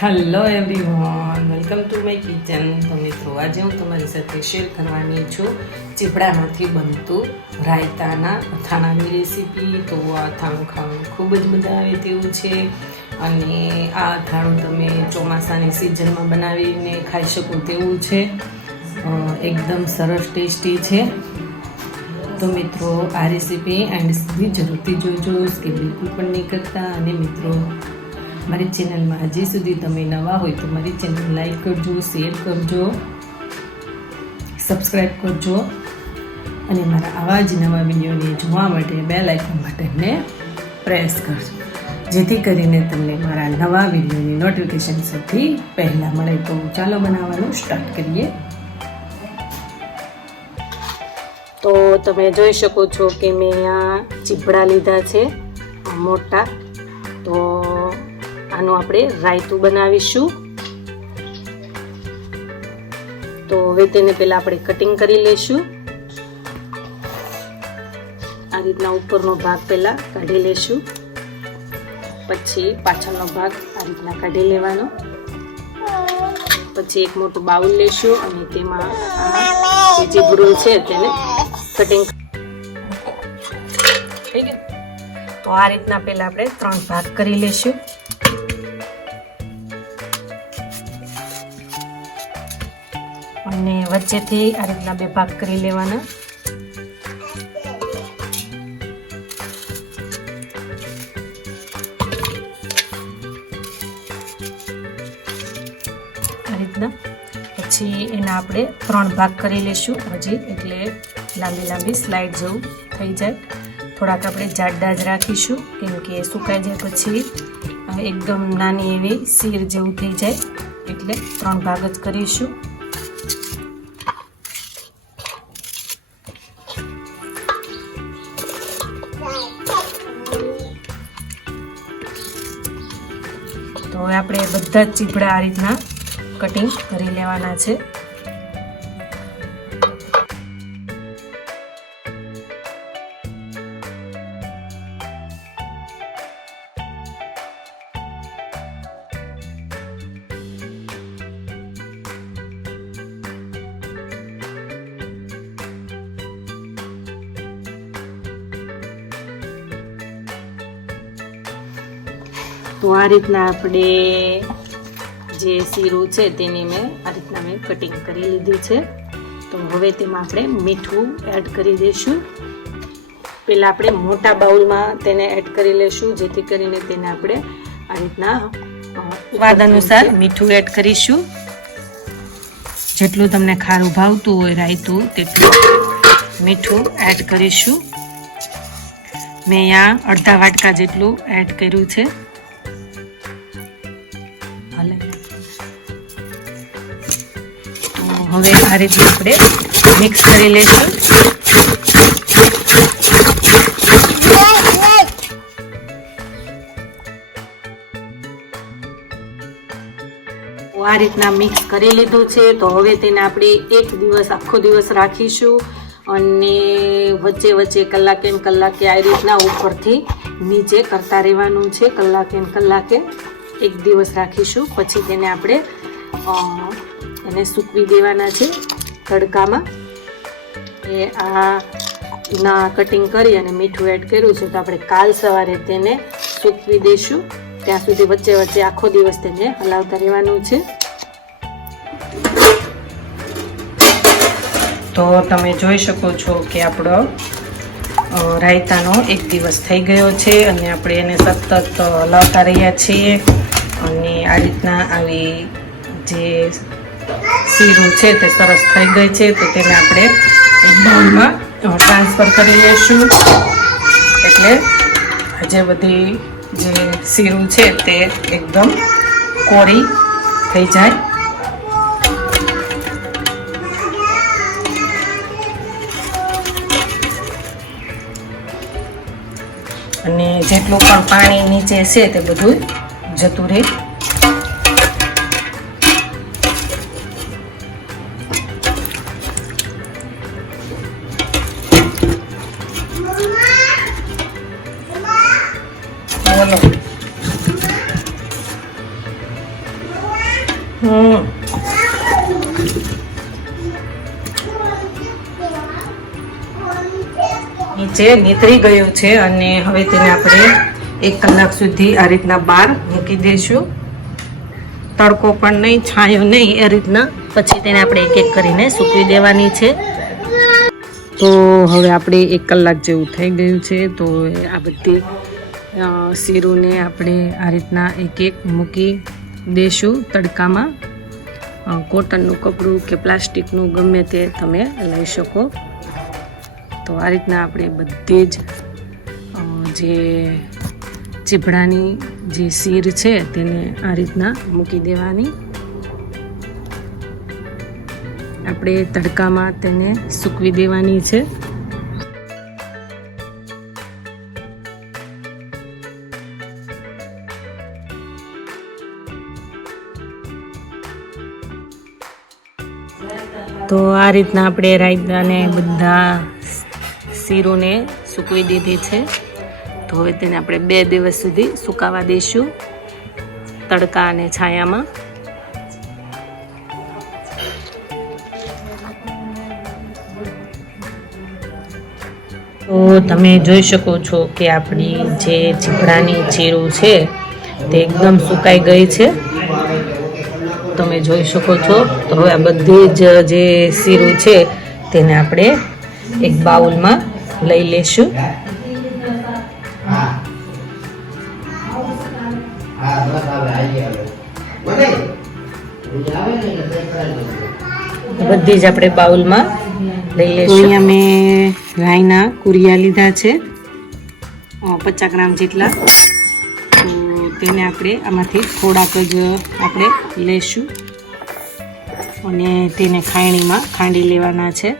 Hello everyone, welcome to my kitchen. તો મિત્રો, આજે હું તમારી સાથે શેર કરવાની છું ચીપડામાંથી બનતું રાયતાના અથાણાની રેસીપી. તો આ અથાણું ખાવાનું ખૂબ જ મજા આવે તેવું છે અને આ અથાણું તમે ચોમાસાની સિઝનમાં બનાવીને ખાઈ શકો તેવું છે. એકદમ સરસ ટેસ્ટી છે. તો મિત્રો, આ રેસીપી એન્ડ સુધી જરૂરથી જોજો, સ્કીપ બિલકુલ પણ નહીં કરતા. અને મિત્રો, મારી ચેનલમાં હજી સુધી તમે નવા હોય તો મારી ચેનલ લાઈક કરજો, શેર કરજો, સબસ્ક્રાઈબ કરજો અને મારા આવા જ નવા વિડીયોને જોવા માટે બેલ આઇકન બટનને પ્રેસ કરજો, જેથી કરીને તમને મારા નવા વિડીયોની નોટિફિકેશન સૌથી પહેલાં મળે. તો ચાલો બનાવવાનું સ્ટાર્ટ કરીએ. તો તમે જોઈ શકો છો કે મેં આ ચીપડા લીધા છે મોટા. તો આનું આપણે રાયતું બનાવીશું. તો હવે તેને પહેલાં આપણે કટિંગ કરી લઈશું. આ રીતના ઉપરનો ભાગ પહેલાં કાઢી લઈશું, પછી પાછળનો ભાગ આ રીતના કાઢી લેવાનો. પછી એક મોટું બાઉલ લઈશું અને તેમાં જે ચીબડું છે તેને કટિંગ. ઠીક છે. તો આ રીતના પહેલાં આપણે 3 ભાગ કરી લઈશું. અને વચ્ચેથી આ રીતના 2 ભાગ કરી લેવાના. આ રીતના પછી એના આપણે 3 ભાગ કરી લઈશું હજી, એટલે લાંબી લાંબી સ્લાઇડ જેવું થઈ જાય. થોડાક આપણે જાડા જ રાખીશું, કેમ કે સુકાઈ જાય પછી એકદમ નાની એવી શીર જેવું થઈ જાય, એટલે 3 ભાગ જ કરીશું. તો હવે આપણે બધા જ ચીપડા આ રીતના કટિંગ કરી લેવાના છે. તો આ રીતના આપણે જે શીરું છે તેની મેં આ રીતના કટિંગ કરી લીધી છે. તો હવે તેમાં આપણે મીઠું એડ કરી દઈશું. પહેલાં આપણે મોટા બાઉલમાં તેને એડ કરી લઈશું, જેથી કરીને તેને આપણે આ રીતના સ્વાદ અનુસાર મીઠું એડ કરીશું. જેટલું તમને ખારું ભાવતું હોય રાયતું તેટલું મીઠું એડ કરીશું. મેં અહીંયા અડધા વાટકા જેટલું એડ કર્યું છે. હવે આ રીતે આપણે મિક્સ કરી લઈશું. આ રીતના મિક્સ કરી લીધું છે. તો હવે તેને આપણે આખો દિવસ રાખીશું અને વચ્ચે વચ્ચે કલાકે આ રીતના ઉપરથી નીચે કરતા રહેવાનું છે. કલાકે 1 દિવસ રાખીશું. પછી તેને આપણે એને સૂકવી દેવાના છે તડકામાં. એ ના કટિંગ કરી અને મીઠું એડ કર્યું છે, તો આપણે કાલ સવારે તેને સૂકવી દઈશું. ત્યાં સુધી વચ્ચે વચ્ચે આખો દિવસ તેને હલાવતા રહેવાનું છે. તો તમે જોઈ શકો છો કે આપણો રાયતાનો 1 દિવસ થઈ ગયો છે અને આપણે એને સતત હલાવતા રહ્યા છીએ. અને આ રીતના આવી જે શીરું છે તે સરસ થઈ ગઈ છે. તો તેને આપણે એક બાઉલમાં ટ્રાન્સફર કરી લઈશું, એટલે જે બધી જે શીરું છે તે એકદમ કોરી થઈ જાય. અને જેટલું પણ પાણી નીચે છે તે બધું જતું રહે. છે નીતરી ગયો છે અને હવે તેને આપણે 1 કલાક સુધી આ રીતના બહાર મૂકી દઈશું. તડકો પણ નહીં, છાંયો નહીં, એ રીતના. પછી તેને આપણે એક એક કરીને સૂકવી દેવાની છે. તો હવે આપણે 1 કલાક જેવું થઈ ગયું છે. તો આ બધી શીરુને આપણે આ રીતના એક એક મૂકી દઈશું તડકામાં. કોટનનું કપડું કે પ્લાસ્ટિકનું ગમે તે તમે લઈ શકો. તો આ રીતના આપણે બધી જ જે ચીભડાની જે શીર છે તેને આ રીતના મૂકી દેવાની. આપણે તડકામાં તેને સૂકવી દેવાની છે. તો આ રીતના આપણે રાયતાને બધા શીરોને સૂકવી દીધી છે. તો હવે તેને આપણે 2 દિવસ સુધી સુકાવા દઈશું તડકા અને છાયામાં. તો તમે જોઈ શકો છો કે આપણી જે ચીભડાની ચીરું છે તે એકદમ સુકાઈ ગઈ છે. તમે જોઈ શકો છો. તો હવે આ બધી જ જે શીરું છે તેને આપણે એક બાઉલમાં લઈ લેશું. બધી જ આપણે બાઉલમાં લઈ લઈશું. અહીંયા મેં રાઈના કુરિયા લીધા છે 50 ગ્રામ જેટલા. તો તેને આપણે આમાંથી થોડાક જ આપણે લઈશું અને તેને ખાયણીમાં ખાંડી લેવાના છે.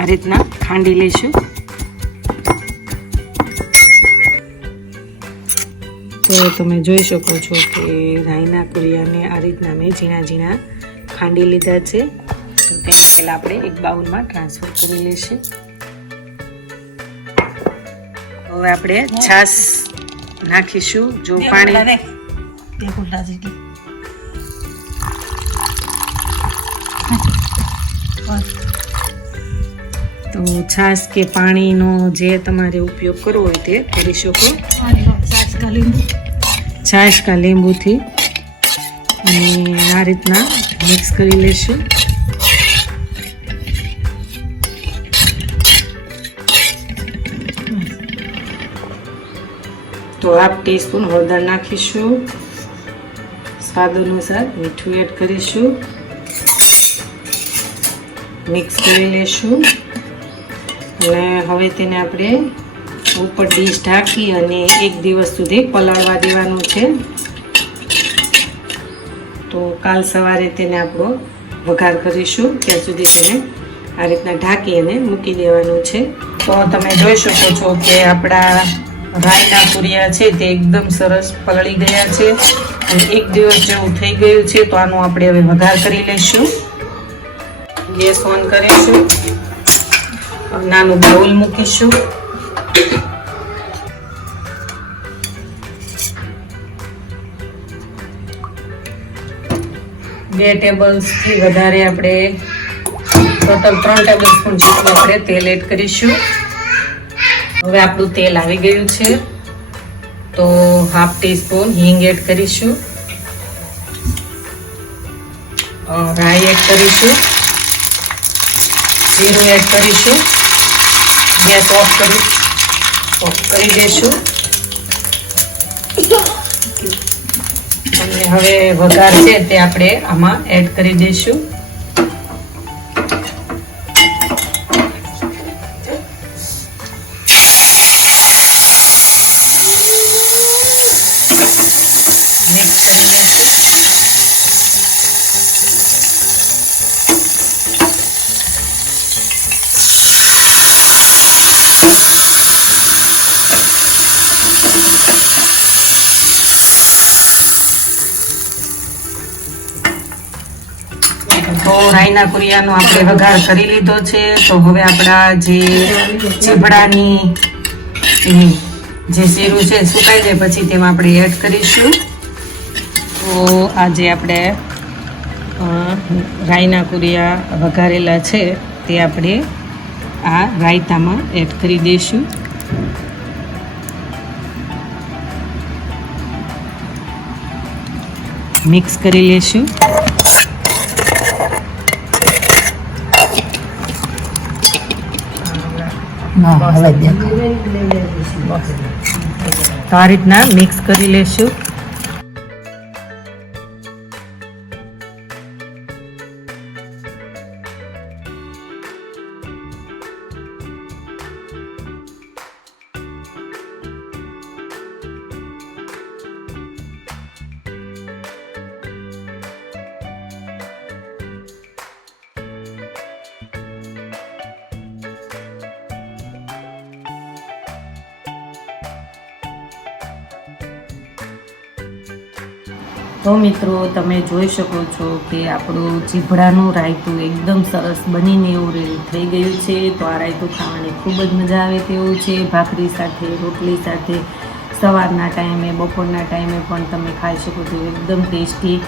આ રીતના ખાંડી લઈશું. તો તમે જોઈ શકો છો કે રાઈના કુરિયાને આ રીતના મેં ઝીણા ઝીણા ખાંડી લીધા છે. તો તેને પહેલાં આપણે એક બાઉલમાં ટ્રાન્સફર કરી લઈશું. હવે આપણે છાશ નાખીશું. જો પાણી તો છાશ કે પાણીનો જે તમારે ઉપયોગ કરવો હોય તે કરી શકો. છાશ કા લીંબુથી અને આ રીતના મિક્સ કરી લેશું. તો 1/2 ટીસ્પૂન હળદર નાખીશું. સ્વાદ અનુસાર મીઠું એડ કરીશું. મિક્સ કરી લેશું અને હવે તેને આપણે ઉપર ડીશ ઢાંકી અને 1 દિવસ સુધી પલાળવા દેવાનું છે. તો કાલ સવારે તેને આપણો વઘાર કરીશું. ત્યાં સુધી તેને આ રીતના ઢાંકી અને મૂકી દેવાનું છે. તો તમે જોઈ શકો છો કે આપણા રાઈના કુરિયા છે તે એકદમ સરસ પલળી ગયા છે અને 1 દિવસ જેવું થઈ ગયું છે. તો આનું આપણે હવે વઘાર કરી લઈશું. ગેસ ઓન કરીશું. નાનું બાઉલ મૂકીશું. બે ટેબલથી વધારે આપણે ટોટલ 3 ટેબલસ્પૂન જેટલું આપણે તેલ એડ કરીશું. હવે આપણું તેલ આવી ગયું છે. તો 1/2 ટીસ્પૂન હિંગ એડ કરીશું. રાઈ એડ કરીશું. જીરું એડ કરીશું. ગેસ ઓફ કરી દઈશું. અને હવે વઘાર છે તે આપણે આમાં એડ કરી દઈશું. મિક્સ કરી દઈશું. તો રાઈના કુરિયાનો આપણે વઘાર કરી લીધો છે. તો હવે આપણા જે ચીભડાની જે શીરું છે સુકાઈ જાય પછી તેમાં આપણે એડ કરીશું. તો આજે આપણે રાઈના કુરિયા વઘારેલા છે તે આપણે આ રાયતામાં એડ કરી દઈશું. મિક્સ કરી લેશું. તો આ રીતના મિક્સ કરી લેશું. તો મિત્રો તમે જોઈ શકો છો કે આપણું ચીભડાનું રાયતું એકદમ સરસ બનીને એવું રેડી થઈ ગયું છે. તો આ રાયતું ખાવાની ખૂબ જ મજા આવે તેવું છે. ભાખરી સાથે, રોટલી સાથે, સવારના ટાઈમે, બપોરના ટાઈમે પણ તમે ખાઈ શકો છો. એકદમ ટેસ્ટી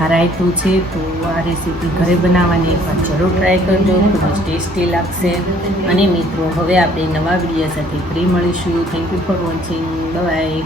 આ રાયતું છે. તો આ રેસીપી ઘરે બનાવવાની એકવાર જરૂર ટ્રાય કરજો, ખૂબ જ ટેસ્ટી લાગશે. અને મિત્રો હવે આપણે નવા વિડીયો સાથે ફરી મળીશું. Thank you for watching. By.